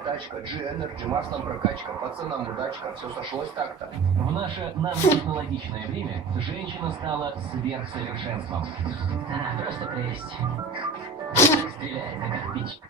Классная тачка, G-Energy, маслом прокачка, пацанам удачка, все сошлось так-то. В наше нанотехнологичное время женщина стала сверхсовершенством. Просто прелесть. Стреляет на кирпич.